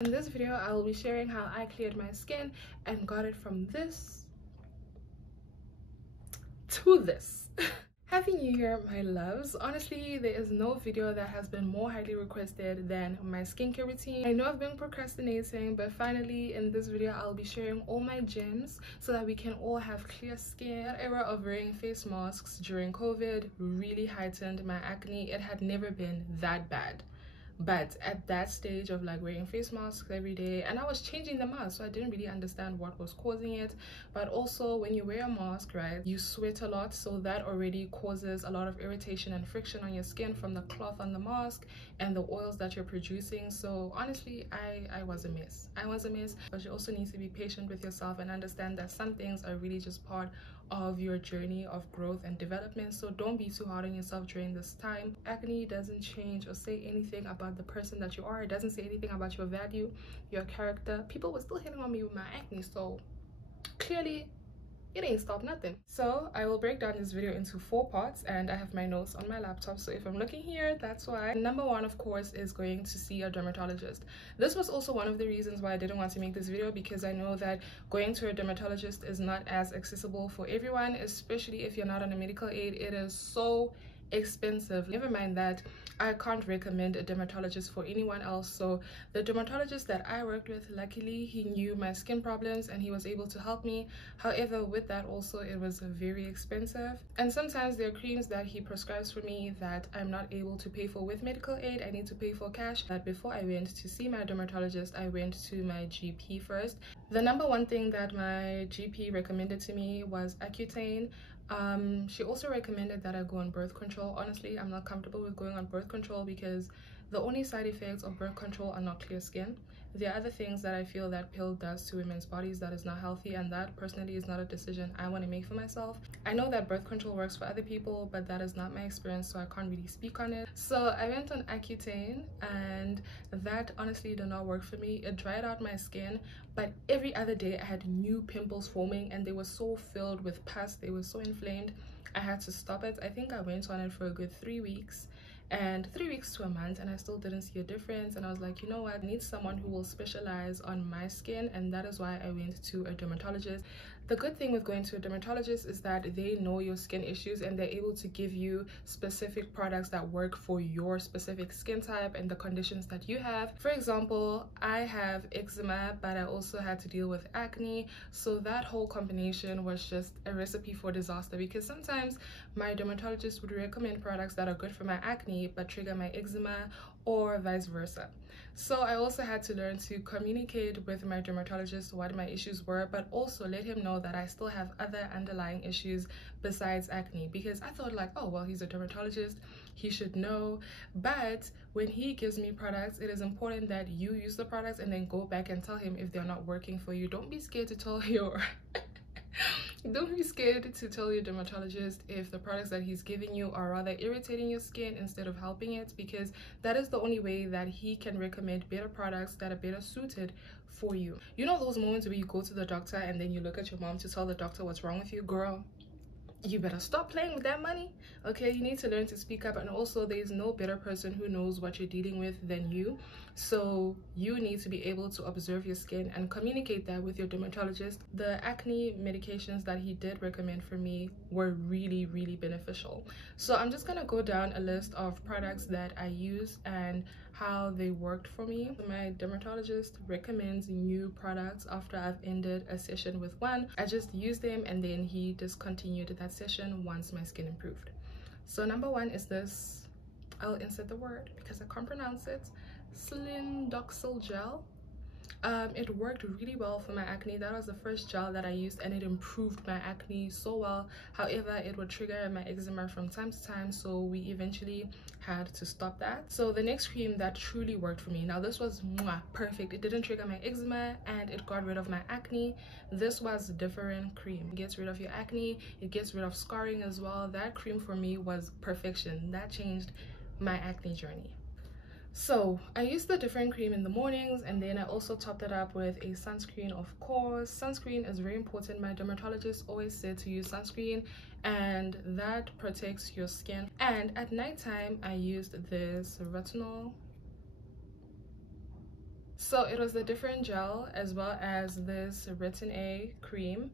In this video, I will be sharing how I cleared my skin and got it from this to this. Happy New Year, my loves. Honestly, there is no video that has been more highly requested than my skincare routine. I know I've been procrastinating, but finally in this video I'll be sharing all my gems so that we can all have clear skin. That era of wearing face masks during COVID really heightened my acne. It had never been that bad. But at that stage of like wearing face masks every day, and I was changing them out, so I didn't really understand what was causing it. But also when you wear a mask, right, you sweat a lot, so that already causes a lot of irritation and friction on your skin from the cloth on the mask and the oils that you're producing. So honestly, I was a mess. But you also need to be patient with yourself and understand that some things are really just part of your journey of growth and development. So don't be too hard on yourself during this time. Acne doesn't change or say anything about the person that you are. It doesn't say anything about your value, your character. People were still hitting on me with my acne, so clearly it ain't stopped nothing. So I will break down this video into 4 parts, and I have my notes on my laptop, so if I'm looking here, that's why. Number 1, of course, is going to see a dermatologist. This was also one of the reasons why I didn't want to make this video, because I know that going to a dermatologist is not as accessible for everyone, especially if you're not on a medical aid. It is so expensive. Never mind that I can't recommend a dermatologist for anyone else. So the dermatologist that I worked with, luckily he knew my skin problems and he was able to help me. However, with that also, it was very expensive, and sometimes there are creams that he prescribes for me that I'm not able to pay for with medical aid. I need to pay for cash. But before I went to see my dermatologist, I went to my GP first. The number 1 thing that my GP recommended to me was Accutane. She also recommended that I go on birth control. Honestly, I'm not comfortable with going on birth control because the only side effects of birth control are not clear skin. There are other things that I feel that pill does to women's bodies that is not healthy, and that personally is not a decision I want to make for myself. I know that birth control works for other people, but that is not my experience, so I can't really speak on it. So I went on Accutane, and that honestly did not work for me. It dried out my skin, but every other day I had new pimples forming, and they were so filled with pus, they were so inflamed, I had to stop it. I think I went on it for a good 3 weeks, and 3 weeks to a month, and I still didn't see a difference. And I was like, you know what, I need someone who will specialize on my skin, and that is why I went to a dermatologist. The good thing with going to a dermatologist is that they know your skin issues and they're able to give you specific products that work for your specific skin type and the conditions that you have. For example, I have eczema, but I also had to deal with acne, so that whole combination was just a recipe for disaster, because sometimes my dermatologist would recommend products that are good for my acne but trigger my eczema, or vice versa. So I also had to learn to communicate with my dermatologist what my issues were, but also let him know that I still have other underlying issues besides acne, because I thought like, oh well, he's a dermatologist, he should know. But when he gives me products, it is important that you use the products and then go back and tell him if they're not working for you. Don't be scared to tell your don't be scared to tell your dermatologist if the products that he's giving you are rather irritating your skin instead of helping it, because that is the only way that he can recommend better products that are better suited for you. You know those moments where you go to the doctor and then you look at your mom to tell the doctor what's wrong with you? Girl, you better stop playing with that money. Okay, you need to learn to speak up, and also there's no better person who knows what you're dealing with than you. So you need to be able to observe your skin and communicate that with your dermatologist. The acne medications that he did recommend for me were really beneficial. So I'm just gonna go down a list of products that I use and how they worked for me. My dermatologist recommends new products after I've ended a session with one. I just used them and then he discontinued that session once my skin improved. So number 1 is this, I'll insert the word because I can't pronounce it, Slindoxyl gel. It worked really well for my acne. That was the first gel that I used and it improved my acne so well. However, it would trigger my eczema from time to time, so we eventually had to stop that. So the next cream that truly worked for me, now this was perfect. It didn't trigger my eczema and it got rid of my acne. This was a different cream. It gets rid of your acne, it gets rid of scarring as well. That cream for me was perfection. That changed my acne journey. So I used the different cream in the mornings, and then I also topped it up with a sunscreen. Of course, sunscreen is very important. My dermatologist always said to use sunscreen, and that protects your skin. And at nighttime I used this retinol So it was the different gel as well as this retin A cream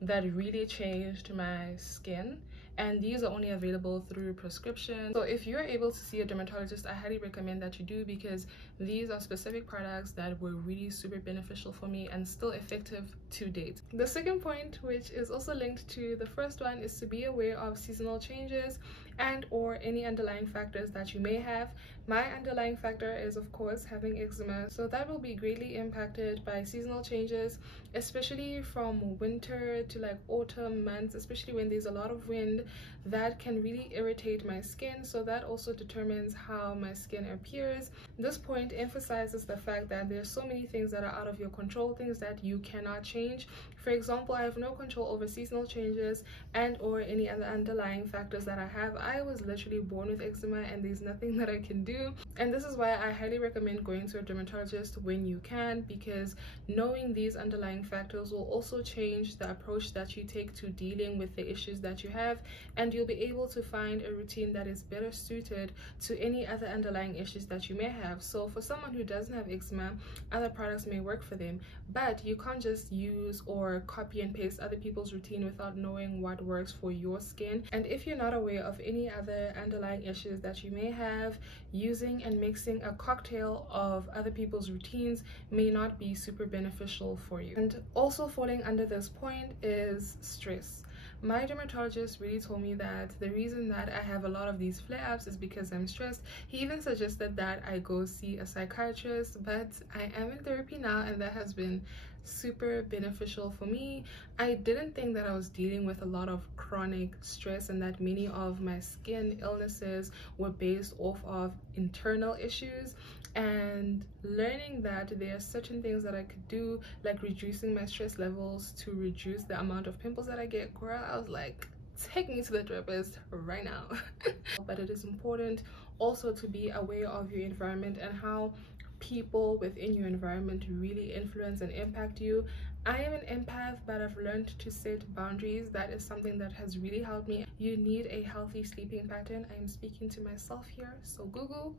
that really changed my skin, and these are only available through prescription. So if you're able to see a dermatologist, I highly recommend that you do, because these are specific products that were really super beneficial for me and still effective to date. The second point, which is also linked to the first one, is to be aware of seasonal changes and or any underlying factors that you may have. My underlying factor is, of course, having eczema, so that will be greatly impacted by seasonal changes, especially from winter to like autumn months, especially when there's a lot of wind. That can really irritate my skin, so that also determines how my skin appears. This point emphasizes the fact that there's so many things that are out of your control, things that you cannot change. For example, I have no control over seasonal changes and or any other underlying factors that I have. I was literally born with eczema and there's nothing that I can do, and this is why I highly recommend going to a dermatologist when you can, because knowing these underlying factors will also change the approach that you take to dealing with the issues that you have, and you'll be able to find a routine that is better suited to any other underlying issues that you may have. So for someone who doesn't have eczema, other products may work for them, but you can't just use or copy and paste other people's routine without knowing what works for your skin. And if you're not aware of any other underlying issues that you may have, using and mixing a cocktail of other people's routines may not be super beneficial for you. And also falling under this point is stress. My dermatologist really told me that the reason that I have a lot of these flare-ups is because I'm stressed. He even suggested that I go see a psychiatrist, but I am in therapy now and that has been super beneficial for me. I didn't think that I was dealing with a lot of chronic stress and that many of my skin illnesses were based off of internal issues, and learning that there are certain things that I could do, like reducing my stress levels to reduce the amount of pimples that I get. Girl, I was like, take me to the therapist right now. But it is important also to be aware of your environment and how people within your environment really influence and impact you. I am an empath, but I've learned to set boundaries. That is something that has really helped me. You need a healthy sleeping pattern. I am speaking to myself here, so Google,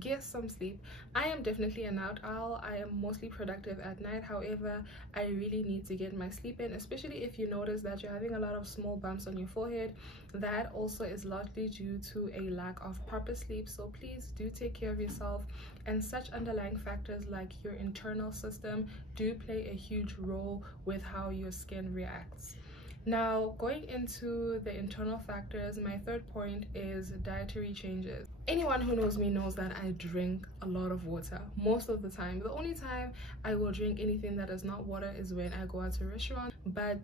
get some sleep. I am definitely a night owl. I am mostly productive at night. However, I really need to get my sleep in, especially if you notice that you're having a lot of small bumps on your forehead. That also is largely due to a lack of proper sleep. So please do take care of yourself, and such underlying factors like your internal system do play a huge role with how your skin reacts. Now, going into the internal factors, my third point is dietary changes. Anyone who knows me knows that I drink a lot of water most of the time. The only time I will drink anything that is not water is when I go out to a restaurant. But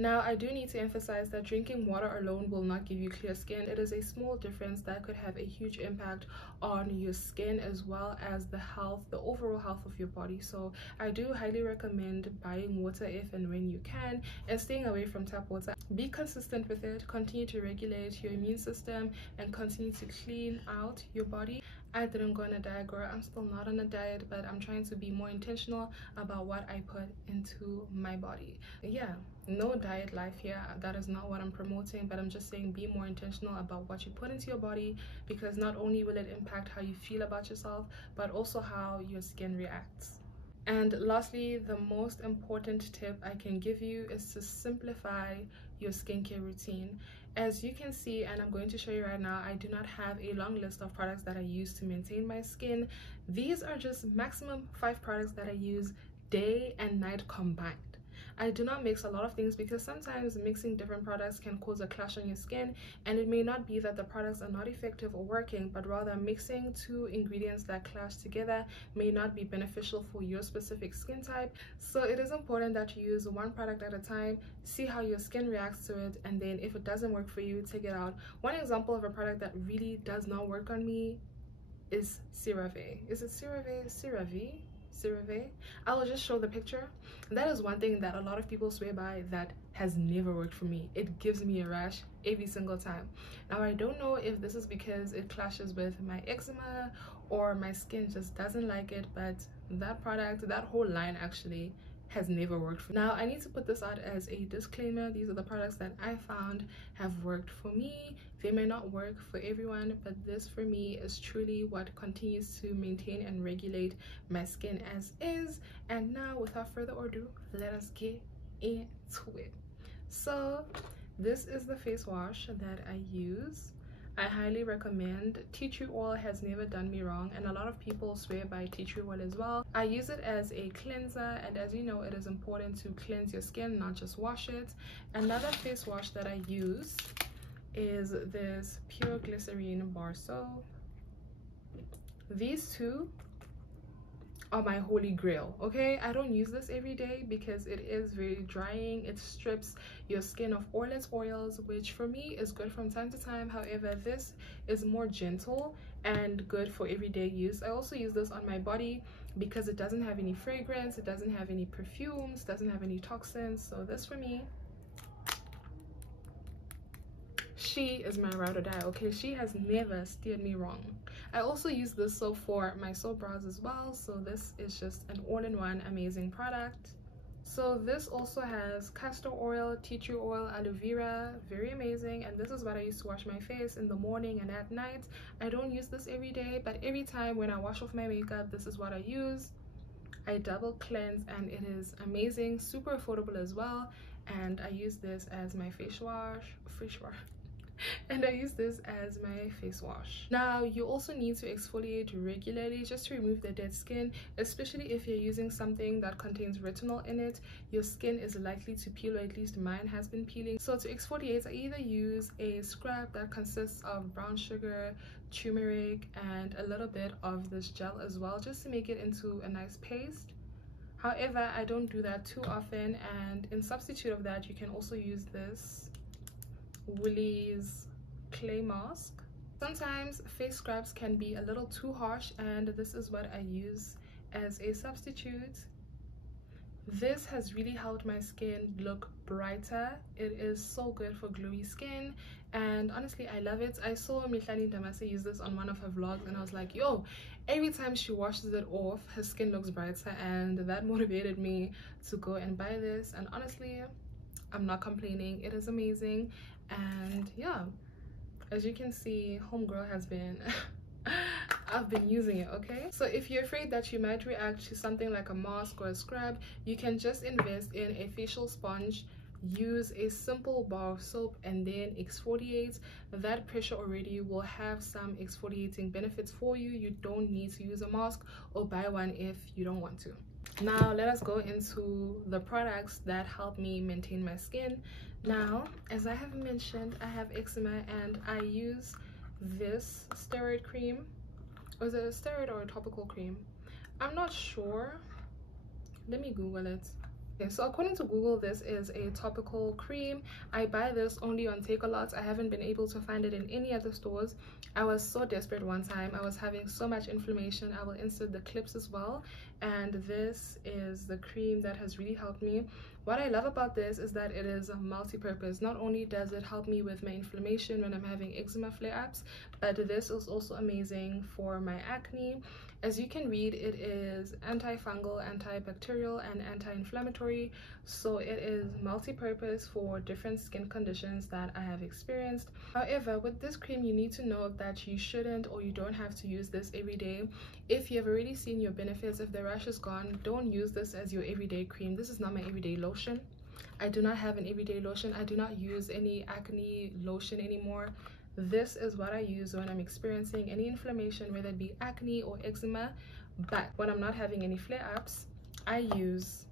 now, I do need to emphasize that drinking water alone will not give you clear skin. It is a small difference that could have a huge impact on your skin as well as the health, the overall health of your body. So I do highly recommend buying water if and when you can, and staying away from tap water. Be consistent with it, continue to regulate your immune system, and continue to clean out your body. I didn't go on a diet, girl. I'm still not on a diet, but I'm trying to be more intentional about what I put into my body. Yeah, no diet life here. That is not what I'm promoting, but I'm just saying be more intentional about what you put into your body, because not only will it impact how you feel about yourself, but also how your skin reacts. And lastly, the most important tip I can give you is to simplify your skincare routine. As you can see, and I'm going to show you right now, I do not have a long list of products that I use to maintain my skin. These are just maximum 5 products that I use day and night combined. I do not mix a lot of things because sometimes mixing different products can cause a clash on your skin, and it may not be that the products are not effective or working, but rather mixing 2 ingredients that clash together may not be beneficial for your specific skin type. So it is important that you use 1 product at a time, see how your skin reacts to it, and then if it doesn't work for you, take it out. One example of a product that really does not work on me is CeraVe. Is it CeraVe? CeraVe? CeraVe? I will just show the picture. That is one thing that a lot of people swear by that has never worked for me. It gives me a rash every single time. Now, I don't know if this is because it clashes with my eczema or my skin just doesn't like it, but that product, that whole line actually, has never worked for me. Now I need to put this out as a disclaimer. These are the products that I found have worked for me. They may not work for everyone, but this for me is truly what continues to maintain and regulate my skin as is. And now without further ado, let us get into it. So this is the face wash that I use. I highly recommend. Tea tree oil has never done me wrong, and a lot of people swear by tea tree oil as well. I use it as a cleanser, and as you know, it is important to cleanse your skin, not just wash it. Another face wash that I use is this pure glycerine bar soap. These two are my holy grail. Okay, I don't use this every day because it is very drying. It strips your skin of oils, which for me is good from time to time. However, this is more gentle and good for everyday use. I also use this on my body because it doesn't have any fragrance, it doesn't have any perfumes, doesn't have any toxins. So this for me, she is my ride or die. Okay, she has never steered me wrong. I also use this soap for my soap brows as well, so this is just an all-in-one amazing product. So this also has castor oil, tea tree oil, aloe vera, very amazing. And this is what I use to wash my face in the morning and at night. I don't use this every day, but every time when I wash off my makeup, this is what I use. I double cleanse and it is amazing, super affordable as well. And I use this as my face wash. And I use this as my face wash. Now you also need to exfoliate regularly just to remove the dead skin, especially if you're using something that contains retinol in it. Your skin is likely to peel, or at least mine has been peeling. So to exfoliate, I either use a scrub that consists of brown sugar, turmeric, and a little bit of this gel as well, just to make it into a nice paste. However, I don't do that too often, and in substitute of that, you can also use this Woolies clay mask. Sometimes face scrubs can be a little too harsh, and this is what I use as a substitute. This has really helped my skin look brighter. It is so good for glowy skin, and honestly I love it. I saw Mihlani Damase use this on one of her vlogs, and I was like, yo, every time she washes it off, her skin looks brighter, and that motivated me to go and buy this. And honestly, I'm not complaining. It is amazing. And yeah, as you can see, homegirl has been I've been using it. Okay, so if you're afraid that you might react to something like a mask or a scrub, you can just invest in a facial sponge, use a simple bar of soap, and then exfoliate. That pressure already will have some exfoliating benefits for you. You don't need to use a mask or buy one if you don't want to. Now let us go into the products that help me maintain my skin. Now, as I have mentioned, I have eczema, and I use this steroid cream. Was it a steroid or a topical cream? I'm not sure. Let me Google it. Okay, so according to Google, this is a topical cream. I buy this only on Take-A-Lot. I haven't been able to find it in any other stores. I was so desperate one time. I was having so much inflammation. I will insert the clips as well. And this is the cream that has really helped me. What I love about this is that it is multi-purpose. Not only does it help me with my inflammation when I'm having eczema flare-ups, but this is also amazing for my acne. As you can read, it is antifungal, antibacterial, and anti-inflammatory. So it is multi-purpose for different skin conditions that I have experienced. However, with this cream, you need to know that you shouldn't, or you don't have to use this every day. If you've already seen your benefits, if the rash is gone, don't use this as your everyday cream. This is not my everyday lotion. I do not have an everyday lotion. I do not use any acne lotion anymore. This is what I use when I'm experiencing any inflammation, whether it be acne or eczema. But when I'm not having any flare-ups, I use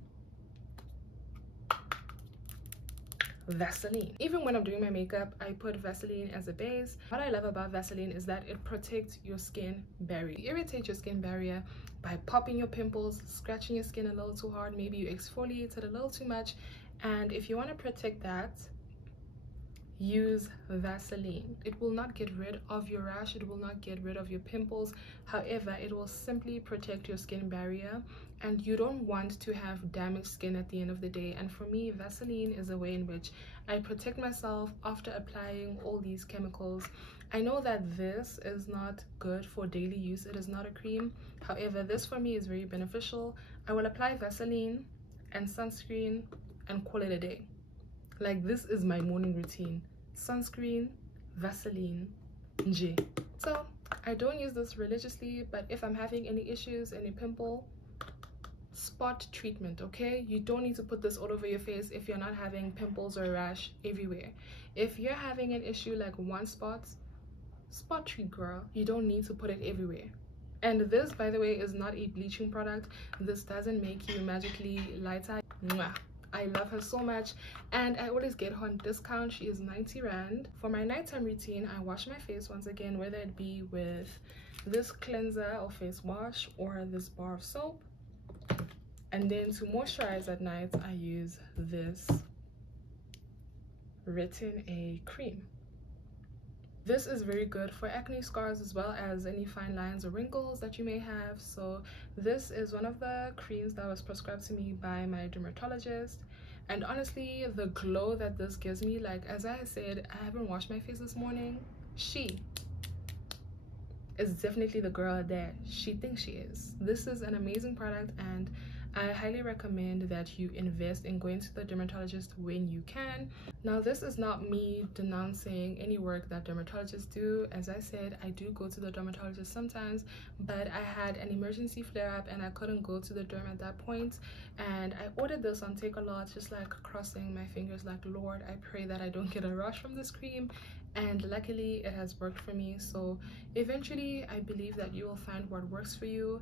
Vaseline. Even when I'm doing my makeup, I put Vaseline as a base. What I love about Vaseline is that it protects your skin barrier. You irritate your skin barrier by popping your pimples, scratching your skin a little too hard. Maybe you exfoliate it a little too much. And if you want to protect that, use Vaseline. It will not get rid of your rash, it will not get rid of your pimples. However, it will simply protect your skin barrier, and you don't want to have damaged skin at the end of the day. And for me, Vaseline is a way in which I protect myself after applying all these chemicals. I know that this is not good for daily use. It is not a cream. However, this for me is very beneficial. I will apply Vaseline, and sunscreen and call it a day. Like, this is my morning routine: sunscreen, Vaseline, nje. So I don't use this religiously, but if I'm having any issues, any pimple, spot treatment, okay? You don't need to put this all over your face if you're not having pimples or rash everywhere. If you're having an issue like one spot treat, girl. You don't need to put it everywhere. And this, by the way, is not a bleaching product. This doesn't make you magically lighter. Mwah. I love her so much, and I always get her on discount. She is 90 rand. For my nighttime routine, I wash my face once again, whether it be with this cleanser or face wash or this bar of soap. And then to moisturize at night, I use this Retin A cream. This is very good for acne scars as well as any fine lines or wrinkles that you may have. So this is one of the creams that was prescribed to me by my dermatologist, and honestly, the glow that this gives me, like as I said, I haven't washed my face this morning. She is definitely the girl that she thinks she is. This is an amazing product, and I highly recommend that you invest in going to the dermatologist when you can. Now, this is not me denouncing any work that dermatologists do. As I said, I do go to the dermatologist sometimes, but I had an emergency flare-up and I couldn't go to the derm at that point. And I ordered this on Take-A-Lot, just like crossing my fingers like, Lord, I pray that I don't get a rash from this cream. And luckily it has worked for me. So eventually I believe that you will find what works for you.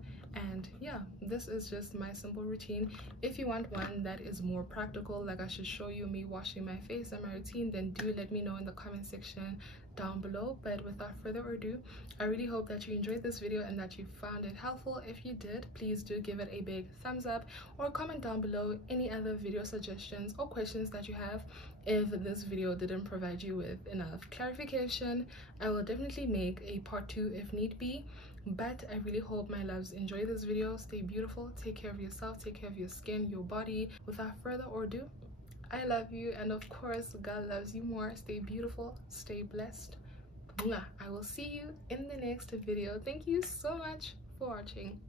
And yeah, this is just my simple routine. If you want one that is more practical, like I should show you me washing my face and my routine, then do let me know in the comment section down below. But without further ado, I really hope that you enjoyed this video and that you found it helpful. If you did, please do give it a big thumbs up, or comment down below any other video suggestions or questions that you have. If this video didn't provide you with enough clarification, I will definitely make a part 2 if need be. But I really hope my loves enjoy this video. Stay beautiful, take care of yourself, take care of your skin, your body. Without further ado, I love you, and of course God loves you more. Stay beautiful, stay blessed. I will see you in the next video. Thank you so much for watching.